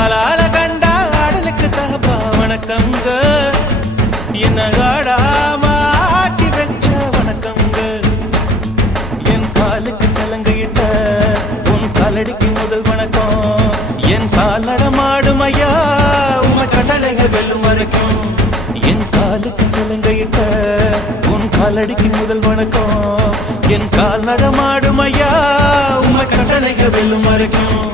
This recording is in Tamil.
ஆளால கண்டா ஆடலுக்கு தகப்பா வணக்கங்க என்ன ஆடாம ஆட்டி வச்ச வணக்கங்க. என் காலுக்கு சலங்கையிட்ட உன் காலடிக்கு முதல் வணக்கம். என் கால் நடமாடும் ஐயா உன் கடலைக வெல்லும் வரைக்கும் என் காலுக்கு சலங்கையிட்ட உன் காலடிக்கு முதல் வணக்கம். என் கால் நடமாடும் ஐயா உன் கடலைக வெல்லும் வரைக்கும்